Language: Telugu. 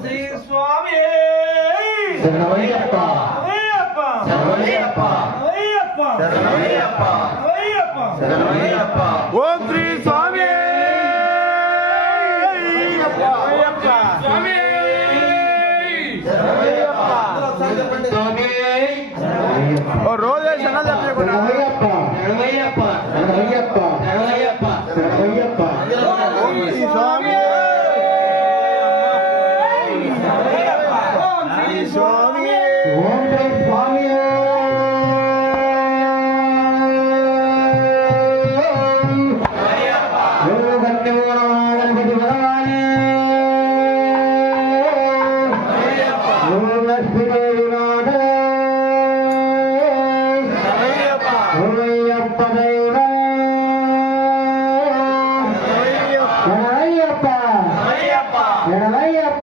శ్రీ స్వామి శరణమయ్యప్ప శరణమయ్యప్ప శరణమయ్యప్ప శరణమయ్యప్ప. ఓం శ్రీ స్వామి రోజు శరణయ్యప్ప శరణమయ్యప్ప శరణమయ్యప్ప శరణమయ్యప్ప. ఓం శ్రీ స్వామి ఓం శ్రీ స్వామి